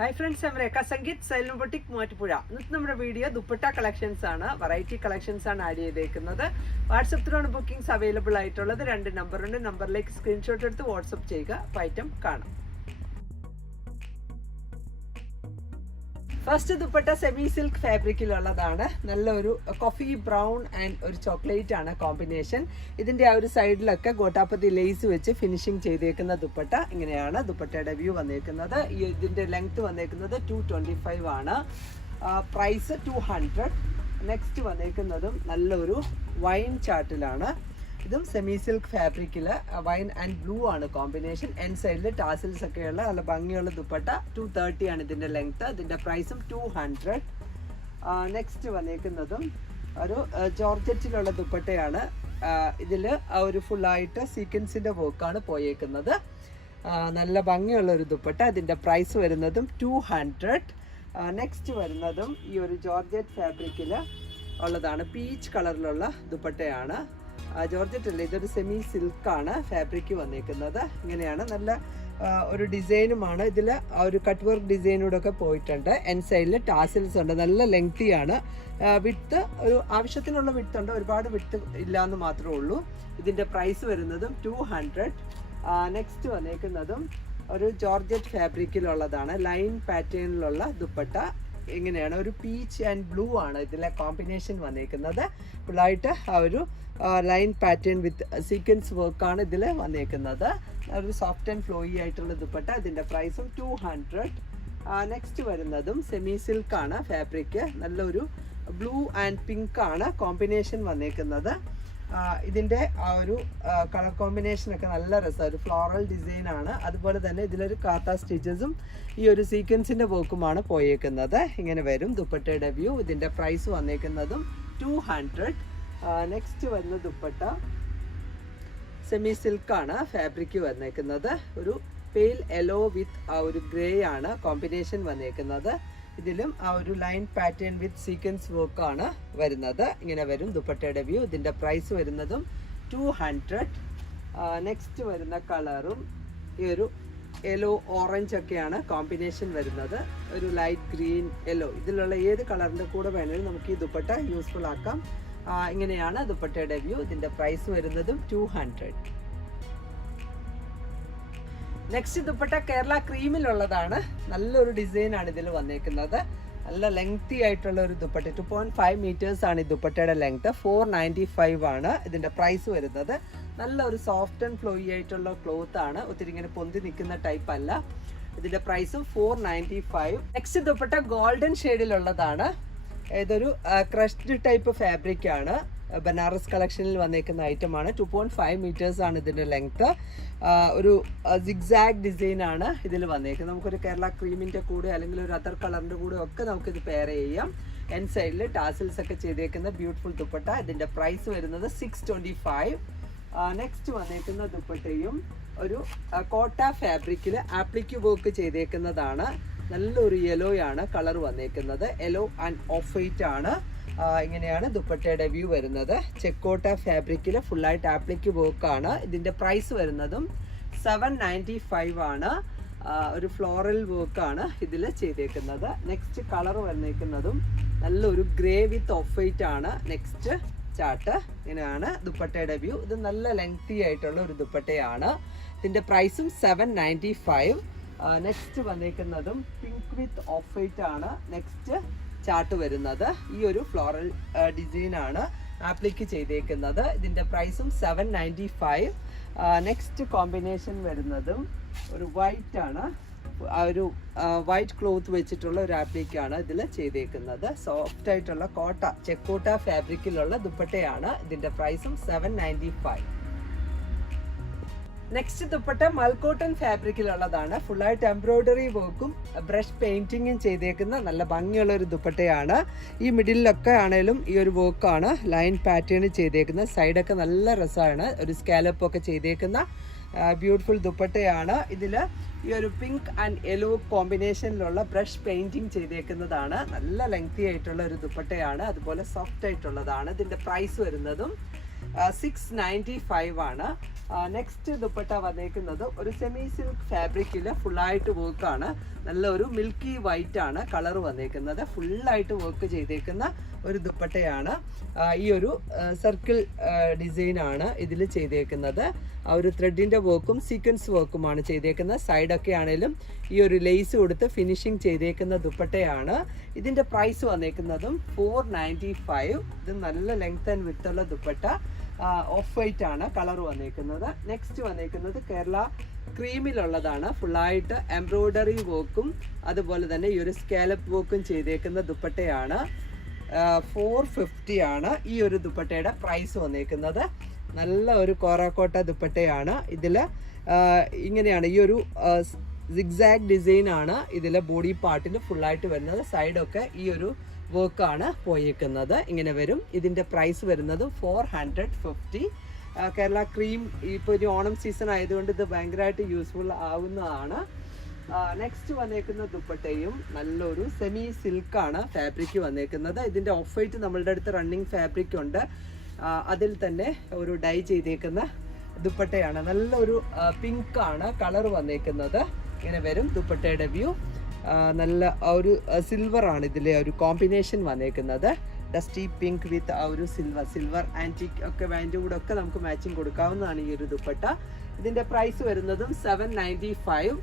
Hi friends ഞാൻ Rekha Sangeeth xylem boutique Muvattupuzha ഇന്നത്തെ നമ്മുടെ വീഡിയോ ദുപ്പട്ട കളക്ഷൻസ് ആണ്. വെറൈറ്റി കളക്ഷൻസ് ആണ് ആഡ് ചെയ്തേക്കുന്നത്. വാട്സപ്പ് വാട്സപ്പിലാണ് ബുക്കിംഗ്സ് അവൈലബിൾ ആയിട്ടുള്ളത്. രണ്ട് നമ്പറുണ്ട് നമ്പറിലേക്ക് സ്ക്രീൻഷോട്ട് എടുത്ത് വാട്സപ്പ് ചെയ്യുക. ഐറ്റം കാണാം. ഫസ്റ്റ് ദുപ്പട്ട സെമി സിൽക്ക് ഫാബ്രിക്കിലുള്ളതാണ് നല്ലൊരു കോഫി ബ്രൗൺ ആൻഡ് ഒരു ചോക്ലേറ്റ് ആണ് കോമ്പിനേഷൻ ഇതിന്റെ ആ ഒരു സൈഡിലൊക്കെ ഗോട്ടാപ്പത്തി ലേസ് വെച്ച് ഫിനിഷിംഗ് ചെയ്തേക്കുന്ന ദുപ്പട്ട ഇങ്ങനെയാണ് ദുപ്പട്ടയുടെ വ്യൂ വന്നേക്കുന്നത്. ഈ ഇതിന്റെ ലെങ്ത് വന്നേക്കുന്നത് ടു ട്വന്റി ഫൈവ് ആണ് പ്രൈസ് ടു ഹൺഡ്രഡ് നെക്സ്റ്റ് വന്നേക്കുന്നതും നല്ലൊരു വൈൻ ചാർട്ടിലാണ് ഇതും സെമി സിൽക്ക് ഫാബ്രിക്കിൽ വൈൻ ആൻഡ് ബ്ലൂ ആണ് കോമ്പിനേഷൻ എൻ സൈഡിൽ ടാസിൽസ് ഒക്കെയുള്ള നല്ല ഭംഗിയുള്ള ദുപ്പട്ട. ടു തേർട്ടി ആണ് ഇതിന്റെ ലെങ്ത് ഇതിന്റെ പ്രൈസും ടു ഹൺഡ്രഡ് നെക്സ്റ്റ് വന്നേക്കുന്നതും ഒരു ജോർജറ്റിലുള്ള ദുപ്പട്ടയാണ്. ഇതിൽ ഒരു ഫുള്ളായിട്ട് സീക്വൻസിന്റെ വർക്കാണ് പോയേക്കുന്നത്. നല്ല ഭംഗിയുള്ള ഒരു ദുപ്പട്ട. അതിന്റെ പ്രൈസ് വരുന്നതും ടു ഹൺഡ്രഡ് നെക്സ്റ്റ് വരുന്നതും ഈ ഒരു ജോർജറ്റ് ഫാബ്രിക്കിൽ ഉള്ളതാണ്. പീച്ച് കളറിലുള്ള ദുപ്പട്ടയാണ്. ജോർജറ്റ് ഇതൊരു സെമി സിൽക്കാണ് ഫാബ്രിക് വന്നേക്കുന്നത്. ഇങ്ങനെയാണ് നല്ല ഒരു ഡിസൈനുമാണ്. ഇതിൽ ഒരു കട്ട് വർക്ക് ഡിസൈനോടെ ഒക്കെ പോയിട്ടുണ്ട്. എൻ സൈഡിൽ ടാസിൽസ് ഉണ്ട്. നല്ല ലെങ്തിയാണ് വിട്ട് ഒരു ആവശ്യത്തിനുള്ള വിട്ട് ഉണ്ട്. ഒരുപാട് വിട്ട് ഇല്ല മാത്രമേ ഉള്ളൂ. ഇതിന്റെ പ്രൈസ് വരുന്നതും ടു ഹൺഡ്രഡ് നെക്സ്റ്റ് വന്നേക്കുന്നതും ഒരു ജോർജറ്റ് ഫാബ്രിക്കിലുള്ളതാണ് ലൈൻ പാറ്റേണിലുള്ള ദുപ്പട്ട. ഇങ്ങനെയാണ്. ഒരു പീച്ച് ആൻഡ് ബ്ലൂ ആണ് ഇതിലെ കോമ്പിനേഷൻ വന്നേക്കുന്നത്. ഫുള്ളായിട്ട് ആ ഒരു ലൈൻ പാറ്റേൺ വിത്ത് സീക്വൻസ് വർക്കാണ് ഇതിൽ വന്നേക്കുന്നത്. ഒരു സോഫ്റ്റ് ആൻഡ് ഫ്ലോയി ആയിട്ടുള്ള ദുപ്പട്ട. ഇതിന്റെ പ്രൈസും ടു ഹൺഡ്രഡ് നെക്സ്റ്റ് വരുന്നതും സെമി സിൽക്ക് ആണ് ഫാബ്രിക് നല്ലൊരു ബ്ലൂ ആൻഡ് പിങ്ക് ആണ് കോമ്പിനേഷൻ വന്നേക്കുന്നത്. ഇതിന്റെ ആ ഒരു കളർ കോമ്പിനേഷനൊക്കെ നല്ല രസമാണ് ഒരു ഫ്ലോറൽ ഡിസൈൻ ആണ്. അതുപോലെ തന്നെ ഇതിലൊരു കാത്ത സ്റ്റിച്ചസും ഈ ഒരു സീക്വൻസിന്റെ വർക്കുമാണ് പോയേക്കുന്നത്. ഇങ്ങനെ വരും ദുപ്പട്ടയുടെ വ്യൂ ഇതിന്റെ പ്രൈസ് വന്നേക്കുന്നതും ടു ഹൺഡ്രഡ് നെക്സ്റ്റ് വന്ന ദുപ്പട്ട സെമി സിൽക്കാണ് ഫാബ്രിക് വന്നേക്കുന്നത്. ഒരു പെയിൽ യെല്ലോ വിത്ത് ആ ഒരു ഗ്രേ ആണ് കോമ്പിനേഷൻ വന്നേക്കുന്നത്. ഇതിലും ആ ഒരു ലൈൻ പാറ്റേൺ വിത്ത് സീക്വൻസ് വർക്കാണ് വരുന്നത്. ഇങ്ങനെ വരും ദുപ്പട്ടയുടെ വ്യൂ ഇതിന്റെ പ്രൈസ് വരുന്നതും ടു ഹൺഡ്രഡ് നെക്സ്റ്റ് വരുന്ന കളറും ഈ ഒരു യെല്ലോ ഓറഞ്ച് ഒക്കെയാണ് കോമ്പിനേഷൻ വരുന്നത്. ഒരു ലൈറ്റ് ഗ്രീൻ യെല്ലോ ഇതിലുള്ള ഏത് കളറിന്റെ കൂടെ വേണമെങ്കിലും നമുക്ക് ഈ ദുപ്പട്ട യൂസ്ഫുൾ ആക്കാം. ഇങ്ങനെയാണ് ദുപ്പട്ടയുടെ വ്യൂ ഇതിന്റെ പ്രൈസ് വരുന്നതും two hundred next dupatta Kerala ക്രീമിലുള്ളതാണ്. നല്ലൊരു ഡിസൈൻ ആണ് ഇതിൽ വന്നേക്കുന്നത്. നല്ല ലെങ്തി ആയിട്ടുള്ള ഒരു dupatta. Two point five metres ആണ് ഈ ദുപ്പട്ടയുടെ ലെങ്ത് ഫോർ നയന്റി ഫൈവ് ആണ് ഇതിന്റെ പ്രൈസ് വരുന്നത്. നല്ല ഒരു സോഫ്റ്റ് ആൻഡ് ഫ്ലോയി ആയിട്ടുള്ള ക്ലോത്ത് ആണ്. ഒത്തിരി ഇങ്ങനെ പൊന്തി നിൽക്കുന്ന ടൈപ്പ് അല്ല. ഇതിന്റെ പ്രൈസും four ninety five next dupatta golden ഷെയ്ഡിലുള്ളതാണ് ഇതൊരു ക്രഷ്ഡ് ടൈപ്പ് ഫാബ്രിക് ആണ്. ബനാറസ് കളക്ഷനിൽ വന്നേക്കുന്ന ഐറ്റം ആണ്. ടു പോയിന്റ് ഫൈവ് മീറ്റേഴ്സ് ആണ് ഇതിന്റെ ലെങ്ത് ഒരു സിഗ്സാഗ് ഡിസൈൻ ആണ് ഇതിൽ വന്നേക്കുന്നത്. നമുക്കൊരു കേരള ക്രീമിന്റെ കൂടെ അല്ലെങ്കിൽ ഒരു അതർ കളറിന്റെ കൂടെ ഒക്കെ നമുക്ക് ഇത് പെയർ ചെയ്യാം. എൻ സൈഡിൽ ടാസിൽസ് ഒക്കെ ചെയ്തേക്കുന്ന ബ്യൂട്ടിഫുൾ ദുപ്പട്ട. ഇതിന്റെ പ്രൈസ് വരുന്നത് സിക്സ് ട്വന്റി ഫൈവ് നെക്സ്റ്റ് വന്നേക്കുന്ന ദുപ്പട്ടയും ഒരു കോട്ട ഫാബ്രിക്കിൽ ആപ്ലിക്ക് വർക്ക് ചെയ്തേക്കുന്നതാണ്. നല്ലൊരു യെലോയാണ് കളർ വന്നേക്കുന്നത്. യെല്ലോ ആൻഡ് ഓഫ് വൈറ്റ് ആണ് ഇങ്ങനെയാണ് ദുപ്പട്ടയുടെ വ്യൂ വരുന്നത്. ചെക്കോട്ട ഫാബ്രിക്കിൽ ഫുള്ളായിട്ട് ആപ്ലിക്ക് വർക്കാണ് ഇതിന്റെ പ്രൈസ് വരുന്നതും സെവൻ നയന്റി ഫൈവ് ആണ് ഒരു ഫ്ലോറൽ വർക്കാണ് ഇതിൽ ചെയ്തേക്കുന്നത്. നെക്സ്റ്റ് കളർ വന്നേക്കുന്നതും നല്ലൊരു ഗ്രേ വിത്ത് ഓഫ് വൈറ്റ് ആണ്. നെക്സ്റ്റ് ചാർട്ട് ഇങ്ങനെയാണ് ദുപ്പട്ടയുടെ വ്യൂ ഇത് നല്ല ലെങ്തി ആയിട്ടുള്ള ഒരു ദുപ്പട്ടയാണ്. ഇതിന്റെ പ്രൈസും സെവൻ നയന്റി ഫൈവ് നെക്സ്റ്റ് വന്നേക്കുന്നതും പിങ്ക് വിത്ത് ഓഫ് വൈറ്റ് ആണ്. നെക്സ്റ്റ് ചാർട്ട് വരുന്നത്. ഈ ഒരു ഫ്ലോറൽ ഡിസൈൻ ആണ് ആപ്ലിക്ക് ചെയ്തേക്കുന്നത്. ഇതിന്റെ പ്രൈസും seven ninety five next combination വരുന്നതും ഒരു വൈറ്റ് ആണ്. ഒരു വൈറ്റ് ക്ലോത്ത് വെച്ചിട്ടുള്ള ഒരു ആപ്ലിക്കാണ് ഇതിൽ ചെയ്തേക്കുന്നത്. സോഫ്റ്റ് ആയിട്ടുള്ള കോട്ട ചെക്കോട്ട ഫാബ്രിക്കിലുള്ള ദുപ്പട്ടയാണ് ഇതിന്റെ പ്രൈസും seven ninety five next dupatta mul cotton ഫാബ്രിക്കിലുള്ളതാണ് ഫുള്ളായിട്ട് എംബ്രോയിഡറി വർക്കും ബ്രഷ് പെയിന്റിങ്ങും ചെയ്തേക്കുന്ന നല്ല ഭംഗിയുള്ള ഒരു ദുപ്പട്ടയാണ്. ഈ മിഡിലൊക്കെ ആണേലും ഈ ഒരു വർക്കാണ് ലൈൻ പാറ്റേൺ ചെയ്തേക്കുന്നത് സൈഡൊക്കെ നല്ല രസമാണ്. ഒരു സ്കാലപ്പൊക്കെ ചെയ്തേക്കുന്ന ബ്യൂട്ടിഫുൾ ദുപ്പട്ടയാണ്. ഇതിൽ ഈ ഒരു പിങ്ക് ആൻഡ് യെല്ലോ കോമ്പിനേഷനിലുള്ള ബ്രഷ് പെയിന്റിങ് ചെയ്തേക്കുന്നതാണ്. നല്ല ലെങ്തി ആയിട്ടുള്ള ഒരു ദുപ്പട്ടയാണ്. അതുപോലെ സോഫ്റ്റ് ആയിട്ടുള്ളതാണ്. ഇതിന്റെ പ്രൈസ് വരുന്നതും സിക്സ് നയന്റി ഫൈവ് ആണ്. നെക്സ്റ്റ് ദുപ്പട്ട വന്നേക്കുന്നത് ഒരു സെമി സിൽക്ക് ഫാബ്രിക്കിൽ ഫുള്ളായിട്ട് വർക്കാണ് നല്ല ഒരു മിൽക്കി വൈറ്റ് ആണ് കളർ വന്നേക്കുന്നത്. ഫുള്ളായിട്ട് വർക്ക് ചെയ്തേക്കുന്ന ഒരു ദുപ്പട്ടയാണ്. ഈ ഒരു സർക്കിൾ ഡിസൈൻ ആണ് ഇതിൽ ചെയ്തേക്കുന്നത്. ആ ഒരു ത്രെഡിന്റെ വർക്കും സീക്വൻസ് വർക്കുമാണ് ചെയ്തേക്കുന്നത്. സൈഡൊക്കെ ആണെങ്കിലും ഈ ഒരു ലേസ് കൊടുത്ത് ഫിനിഷിങ് ചെയ്തേക്കുന്ന ദുപ്പട്ടയാണ്. ഇതിന്റെ പ്രൈസ് വന്നേക്കുന്നതും ഫോർ നയന്റി ഫൈവ് ഇത് നല്ല ലെങ്ത് ആൻഡ് വിത്തുള്ള ദുപ്പട്ട. ഓഫ് വൈറ്റ് ആണ് കളർ വന്നേക്കുന്നത്. നെക്സ്റ്റ് വന്നേക്കുന്നത് കേരള ക്രീമിലുള്ളതാണ് ഫുള്ളായിട്ട് എംബ്രോയ്ഡറി വർക്കും അതുപോലെ തന്നെ ഈ ഒരു സ്കാലപ്പ് വർക്കും ചെയ്തേക്കുന്ന ദുപ്പട്ടയാണ്. ഫോർ ഫിഫ്റ്റി ആണ് ഈ ഒരു ദുപ്പട്ടയുടെ പ്രൈസ് വന്നേക്കുന്നത്. നല്ല ഒരു കോറാക്കോട്ട ദുപ്പട്ടയാണ്. ഇതിൽ ഇങ്ങനെയാണ് ഈ ഒരു സിഗ്സാഗ് ഡിസൈനാണ് ഇതിലെ ബോഡി പാർട്ടിൽ ഫുള്ളായിട്ട് വരുന്നത്. സൈഡൊക്കെ ഈ ഒരു വർക്കാണ് പോയിരിക്കുന്നത് ഇങ്ങനെ വരും. ഇതിന്റെ പ്രൈസ് വരുന്നത് four hundred fifty Kerala cream ഇപ്പോൾ ഒരു ഓണം സീസൺ ആയതുകൊണ്ട് ഇത് ഭയങ്കരമായിട്ട് യൂസ്ഫുൾ ആവുന്നതാണ്. നെക്സ്റ്റ് വന്നേക്കുന്ന ദുപ്പട്ടയും നല്ലൊരു സെമി സിൽക്കാണ് ഫാബ്രിക് വന്നേക്കുന്നത്. ഇതിന്റെ ഓഫ് വൈറ്റ് നമ്മളുടെ അടുത്ത് റണ്ണിങ് ഫാബ്രിക് ഉണ്ട്. അതിൽ തന്നെ ഒരു ഡൈ ചെയ്തേക്കുന്ന ദുപ്പട്ടയാണ്. നല്ലൊരു പിങ്ക് ആണ് കളർ വന്നേക്കുന്നത്. ഇങ്ങനെ വരും ദുപ്പട്ടയുടെ വ്യൂ നല്ല ഒരു സിൽവർ ആണ് ഇതിലെ ഒരു കോമ്പിനേഷൻ വന്നേക്കുന്നത്. ഡസ്റ്റി പിങ്ക് വിത്ത് ആ ഒരു സിൽവർ സിൽവർ ആന്റിക് ഒക്കെ അതിന്റെ കൂടെ ഒക്കെ നമുക്ക് മാച്ചിങ് കൊടുക്കാവുന്നതാണ് ഈ ഒരു ദുപ്പട്ട. ഇതിന്റെ പ്രൈസ് വരുന്നതും സെവൻ നയന്റി ഫൈവ്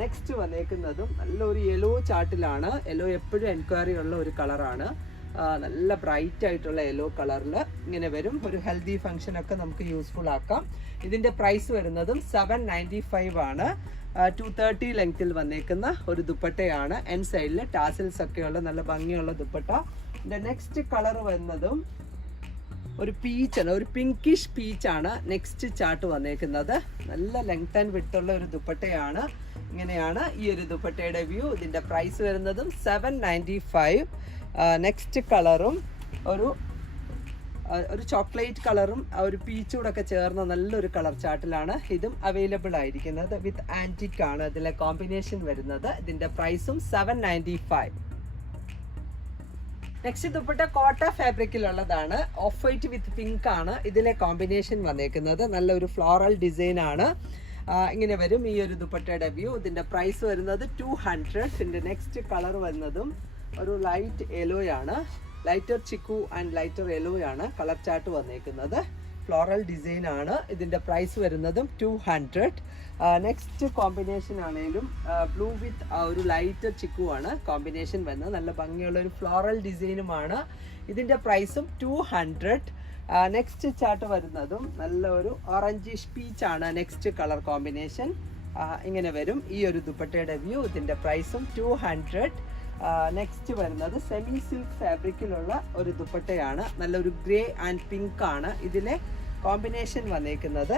നെക്സ്റ്റ് വന്നേക്കുന്നതും നല്ലൊരു യെല്ലോ ചാർട്ടിലാണ് യെല്ലോ എപ്പോഴും എൻക്വയറി ഉള്ള ഒരു കളറാണ് നല്ല ബ്രൈറ്റ് ആയിട്ടുള്ള യെല്ലോ കളറിൽ ഇങ്ങനെ വരും. ഒരു ഹെൽത്തി ഫംഗ്ഷനൊക്കെ നമുക്ക് യൂസ്ഫുൾ ആക്കാം. ഇതിന്റെ പ്രൈസ് വരുന്നതും സെവൻ നയന്റി ഫൈവ് ആണ്. ടു തേർട്ടി ലെങ്ത്തിൽ വന്നേക്കുന്ന ഒരു ദുപ്പട്ടയാണ്. എൻ സൈഡിൽ ടാസിൽസ് ഒക്കെയുള്ള നല്ല ഭംഗിയുള്ള ദുപ്പട്ട. നെക്സ്റ്റ് കളർ വന്നതും ഒരു പീച്ചാണ് ഒരു പിങ്കിഷ് പീച്ചാണ് നെക്സ്റ്റ് ചാർട്ട് വന്നേക്കുന്നത്. നല്ല ലെങ്ത് ആൻഡ് വിട്ടുള്ള ഒരു ദുപ്പട്ടയാണ്. ഇങ്ങനെയാണ് ഈ ഒരു ദുപ്പട്ടയുടെ വ്യൂ ഇതിന്റെ പ്രൈസ് വരുന്നതും സെവൻ നയന്റി ഫൈവ് നെക്സ്റ്റ് കളറും ഒരു ഒരു ചോക്ലേറ്റ് കളറും ഒരു പീച്ചൂടൊക്കെ ചേർന്ന നല്ലൊരു കളർ ചാർട്ടിലാണ് ഇതും അവൈലബിൾ ആയിരിക്കുന്നത് വിത്ത് ആന്റിക് ആണ് ഇതിലെ കോമ്പിനേഷൻ വരുന്നത്. ഇതിന്റെ പ്രൈസും seven ninety five next dupatta Kota ഫാബ്രിക്കിലുള്ളതാണ് off white with pink ആണ് ഇതിലെ കോമ്പിനേഷൻ വന്നേക്കുന്നത്. നല്ലൊരു ഫ്ലോറൽ ഡിസൈൻ ആണ്. ഇങ്ങനെ വരും ഈ ഒരു ദുപ്പട്ടയുടെ വ്യൂ ഇതിന്റെ പ്രൈസ് വരുന്നത് ടു ഹൺഡ്രഡ് ഇതിന്റെ നെക്സ്റ്റ് കളർ വരുന്നതും ഒരു ലൈറ്റ് യെല്ലോ ആണ്. Lighter chikoo and lighter yellow ആണ് കളർ ചാർട്ട് വന്നേക്കുന്നത്. ഫ്ലോറൽ ഡിസൈൻ ആണ്. ഇതിന്റെ പ്രൈസ് വരുന്നതും ടു ഹൺഡ്രഡ് നെക്സ്റ്റ് കോമ്പിനേഷൻ ആണെങ്കിലും ബ്ലൂ വിത്ത് ഒരു ലൈറ്റർ ചിക്കു ആണ് കോമ്പിനേഷൻ വരുന്നത്. നല്ല ഭംഗിയുള്ള ഒരു ഫ്ലോറൽ ഡിസൈനുമാണ് ഇതിന്റെ പ്രൈസും ടു ഹൺഡ്രഡ് നെക്സ്റ്റ് ചാർട്ട് വരുന്നതും നല്ല ഒരു ഓറഞ്ചിഷ് പീച്ച് ആണ് നെക്സ്റ്റ് കളർ കോമ്പിനേഷൻ ഇങ്ങനെ വരും. ഈ ഒരു ദുപ്പട്ടയുടെ വ്യൂ ഇതിന്റെ പ്രൈസും ടു ഹൺഡ്രഡ് നെക്സ്റ്റ് വരുന്നത് സെമി സിൽക്ക് ഫാബ്രിക്കിലുള്ള ഒരു ദുപ്പട്ടയാണ്. നല്ലൊരു ഗ്രേ ആൻഡ് പിങ്ക് ആണ്. ഇതിലെ കോമ്പിനേഷൻ വന്നേക്കുന്നത്.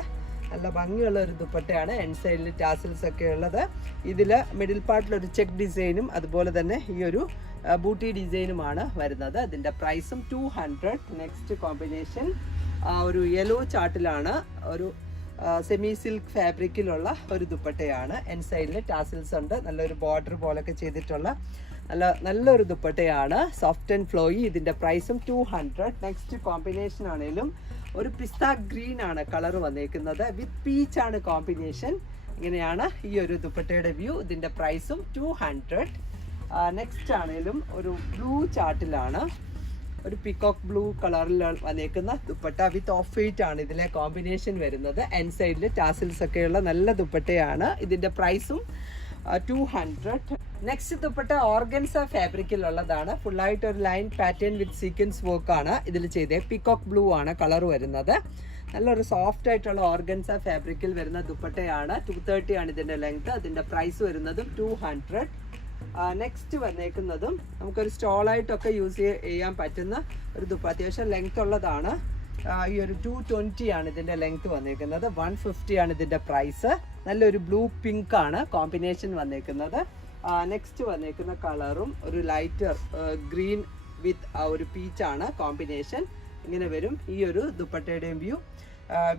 നല്ല ഭംഗിയുള്ള ഒരു ദുപ്പട്ടയാണ്. എൻ സൈഡിൽ ടാസിൽസ് ഒക്കെ ഉള്ളത്. ഇതിൽ മിഡിൽ പാർട്ടിൽ ഒരു ചെക്ക് ഡിസൈനും അതുപോലെ തന്നെ ഈ ഒരു ബൂട്ടി ഡിസൈനുമാണ് വരുന്നത്. അതിന്റെ പ്രൈസും ടു ഹൺഡ്രഡ് നെക്സ്റ്റ് കോമ്പിനേഷൻ ഒരു യെല്ലോ ചാർട്ടിലാണ് ഒരു സെമി സിൽക്ക് ഫാബ്രിക്കിലുള്ള ഒരു ദുപ്പട്ടയാണ്. എൻ സൈഡിൽ ടാസിൽസ് ഉണ്ട്. നല്ലൊരു ബോർഡർ പോലൊക്കെ ചെയ്തിട്ടുള്ള നല്ല നല്ലൊരു ദുപ്പട്ടയാണ്. സോഫ്റ്റ് ആൻഡ് ഫ്ലോയി ഇതിന്റെ പ്രൈസും ടു ഹൺഡ്രഡ് നെക്സ്റ്റ് കോമ്പിനേഷൻ ആണെങ്കിലും ഒരു പിസ്ത ഗ്രീൻ ആണ് കളർ വന്നേക്കുന്നത്. വിത്ത് പീച്ച് ആണ് കോമ്പിനേഷൻ ഇങ്ങനെയാണ് ഈ ഒരു ദുപ്പട്ടയുടെ വ്യൂ ഇതിന്റെ പ്രൈസും ടു ഹൺഡ്രഡ് നെക്സ്റ്റ് ആണെങ്കിലും ഒരു ബ്ലൂ ചാർട്ടിലാണ് ഒരു പിക്കോക്ക് ബ്ലൂ കളറിൽ വന്നേക്കുന്ന ദുപ്പട്ട വിത്ത് ഓഫ് വൈറ്റ് ആണ് ഇതിലെ കോമ്പിനേഷൻ വരുന്നത്. എൻ സൈഡിൽ ടാസിൽസ് ഒക്കെയുള്ള നല്ല ദുപ്പട്ടയാണ്. ഇതിന്റെ പ്രൈസും two hundred next dupatta organza ഫാബ്രിക്കിലുള്ളതാണ്. ഫുള്ളായിട്ട് ഒരു line pattern with sequence work ആണ്. ഇതിൽ ചെയ്തേ പിക്കോക്ക് ബ്ലൂ ആണ് കളർ വരുന്നത്. നല്ലൊരു സോഫ്റ്റ് ആയിട്ടുള്ള ഓർഗൻസ ഫാബ്രിക്കിൽ വരുന്ന ദുപ്പട്ടയാണ്. ടു തേർട്ടി ആണ് ഇതിന്റെ ലെങ്ത് അതിന്റെ പ്രൈസ് വരുന്നതും ടു ഹൺഡ്രഡ് നെക്സ്റ്റ് വന്നേക്കുന്നതും നമുക്കൊരു സ്റ്റോളായിട്ടൊക്കെ യൂസ് ചെയ്യാൻ പറ്റുന്ന ഒരു ദുപ്പ അത്യാവശ്യം ലെങ്ത് ഉള്ളതാണ്. ഈ ഒരു ടു ട്വന്റി ആണ് ഇതിന്റെ ലെങ്ത് വന്നിരിക്കുന്നത് വൺ ഫിഫ്റ്റി ആണ് ഇതിന്റെ പ്രൈസ് നല്ലൊരു ബ്ലൂ പിങ്ക് ആണ് കോമ്പിനേഷൻ വന്നിരിക്കുന്നത് നെക്സ്റ്റ് വന്നിരിക്കുന്ന കളറും ഒരു ലൈറ്റർ ഗ്രീൻ വിത്ത് ഒരു പീച്ചാണ് കോമ്പിനേഷൻ ഇങ്ങനെ വരും ഈ ഒരു ദുപ്പട്ടയുടെയും വ്യൂ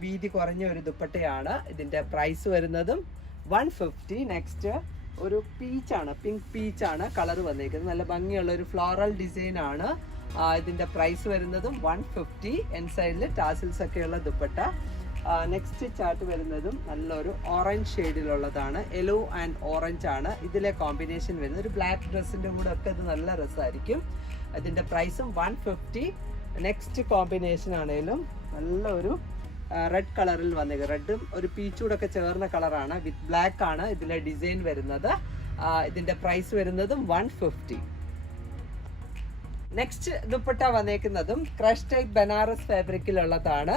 വീതി കുറഞ്ഞ ഒരു ദുപ്പട്ടയാണ് ഇതിന്റെ പ്രൈസ് വരുന്നതും. വൺ ഫിഫ്റ്റി നെക്സ്റ്റ് ഒരു പീച്ചാണ് പിങ്ക് പീച്ചാണ് കളർ വന്നിരിക്കുന്നത് നല്ല ഭംഗിയുള്ള ഒരു ഫ്ലോറൽ ഡിസൈൻ ഇതിന്റെ പ്രൈസ് വരുന്നതും വൺ ഫിഫ്റ്റി എൻ സൈഡിൽ ടാസിൽസ് ഒക്കെയുള്ള ദുപ്പട്ട. നെക്സ്റ്റ് ചാർട്ട് വരുന്നതും നല്ലൊരു ഓറഞ്ച് ഷെയ്ഡിലുള്ളതാണ് യെല്ലോ ആൻഡ് ഓറഞ്ച് ആണ്. ഇതിലെ കോമ്പിനേഷൻ വരുന്നത്. ഒരു ബ്ലാക്ക് ഡ്രസ്സിന്റെ കൂടെ ഒക്കെ ഇത് നല്ല രസമായിരിക്കും അതിന്റെ പ്രൈസും വൺ ഫിഫ്റ്റി നെക്സ്റ്റ് കോമ്പിനേഷൻ ആണെങ്കിലും നല്ലൊരു റെഡ് കളറിൽ വന്നേക്കുന്നത് റെഡും ഒരു പീച്ചൂടൊക്കെ ചേർന്ന കളറാണ് വിത്ത് ബ്ലാക്ക് ആണ് ഇതിലെ ഡിസൈൻ വരുന്നത്. ഇതിന്റെ പ്രൈസ് വരുന്നതും വൺ ഫിഫ്റ്റി നെക്സ്റ്റ് ദുപ്പട്ട വന്നേക്കുന്നതും ക്രഷ് ടൈപ്പ് ബനാറസ് ഫാബ്രിക്കിലുള്ളതാണ്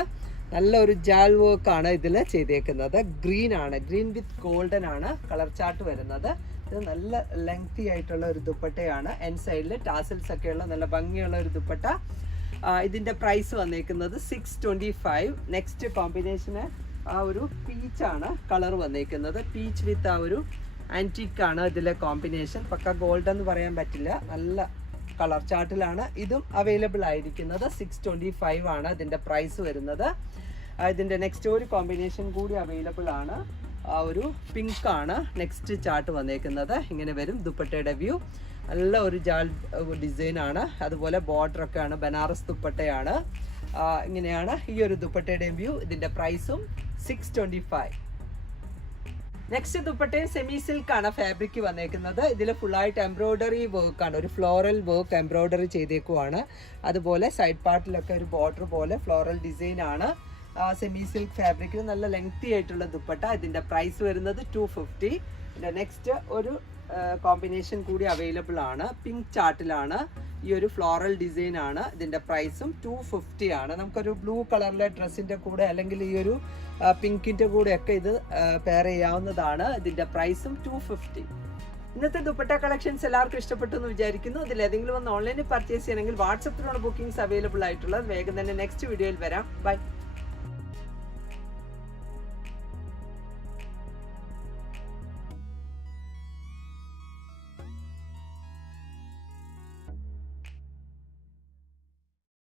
നല്ലൊരു ജാൽ വർക്ക് ആണ് ഇതിൽ ചെയ്തേക്കുന്നത്. ഗ്രീൻ ആണ്. ഗ്രീൻ വിത്ത് ഗോൾഡൻ ആണ് കളർ ചാർട്ട് വരുന്നത്. ഇത് നല്ല ലെങ്തി ആയിട്ടുള്ള ഒരു ദുപ്പട്ടയാണ്. എൻ സൈഡിൽ ടാസിൽസ് ഒക്കെയുള്ള നല്ല ഭംഗിയുള്ള ഒരു ദുപ്പട്ട. ഇതിന്റെ പ്രൈസ് വന്നേക്കുന്നത് സിക്സ് ട്വന്റി ഫൈവ് നെക്സ്റ്റ് കോമ്പിനേഷന് ആ ഒരു പീച്ചാണ് കളർ വന്നേക്കുന്നത്. പീച്ച് വിത്ത് ആ ഒരു ആന്റിക്കാണ് ഇതിലെ കോമ്പിനേഷൻ പക്ക ഗോൾഡ് എന്ന് പറയാൻ പറ്റില്ല. നല്ല കളർ ചാർട്ടിലാണ് ഇതും അവൈലബിൾ ആയിരിക്കുന്നത്. സിക്സ് ട്വന്റി ഫൈവ് ആണ് ഇതിന്റെ പ്രൈസ് വരുന്നത്. ഇതിന്റെ നെക്സ്റ്റ് ഒരു കോമ്പിനേഷൻ കൂടി അവൈലബിൾ ആണ്. ആ ഒരു പിങ്ക് ആണ് നെക്സ്റ്റ് ചാർട്ട് വന്നേക്കുന്നത്. ഇങ്ങനെ വരും ദുപ്പട്ടയുടെ വ്യൂ നല്ല ഒരു ജാൽ ഡിസൈനാണ് അതുപോലെ ആണ് ബനാറസ് ദുപ്പട്ടയാണ്. ഇങ്ങനെയാണ് ഈ ഒരു ദുപ്പട്ടയുടെയും വ്യൂ ഇതിന്റെ പ്രൈസും സിക്സ് ട്വന്റി ഫൈവ് നെക്സ്റ്റ് ദുപ്പട്ടയും സെമി സിൽക്ക് ആണ് ഫാബ്രിക് വന്നേക്കുന്നത്. ഇതിൽ ഫുള്ളായിട്ട് എംബ്രോയ്ഡറി വർക്ക് ആണ്. ഒരു ഫ്ലോറൽ വർക്ക് എംബ്രോയ്ഡറി ചെയ്തേക്കുവാണ്. അതുപോലെ സൈഡ് പാർട്ടിലൊക്കെ ഒരു ബോർഡർ പോലെ ഫ്ലോറൽ ഡിസൈൻ ആണ്. സെമി സിൽക്ക് ഫാബ്രിക്കിൽ നല്ല ലെങ്തി ആയിട്ടുള്ള ദുപ്പട്ട. ഇതിന്റെ പ്രൈസ് വരുന്നത് ടു ഫിഫ്റ്റി നെക്സ്റ്റ് ഒരു കോമ്പിനേഷൻ കൂടി അവൈലബിൾ ആണ്. പിങ്ക് ചാർട്ടിലാണ് ഈ ഒരു ഫ്ലോറൽ ഡിസൈൻ ആണ്. ഇതിന്റെ പ്രൈസും ടു ഫിഫ്റ്റി ആണ്. നമുക്കൊരു ബ്ലൂ കളറിലെ ഡ്രസ്സിന്റെ കൂടെ അല്ലെങ്കിൽ ഈ ഒരു പിങ്കിന്റെ കൂടെ ഒക്കെ ഇത് പെയർ ചെയ്യാവുന്നതാണ്. ഇതിന്റെ പ്രൈസും ടു ഫിഫ്റ്റി ഇന്നത്തെ ദുപ്പട്ട കളക്ഷൻസ് എല്ലാവർക്കും ഇഷ്ടപ്പെട്ടു എന്ന് വിചാരിക്കുന്നു. അതിൽ ഏതെങ്കിലും ഒന്ന് ഓൺലൈനിൽ പർച്ചേസ് ചെയ്യണമെങ്കിൽ വാട്സപ്പിലാണ് ബുക്കിംഗ്സ് അവൈലബിൾ ആയിട്ടുള്ളത് വേഗം തന്നെ നെക്സ്റ്റ് വീഡിയോയിൽ വരാം. ബൈ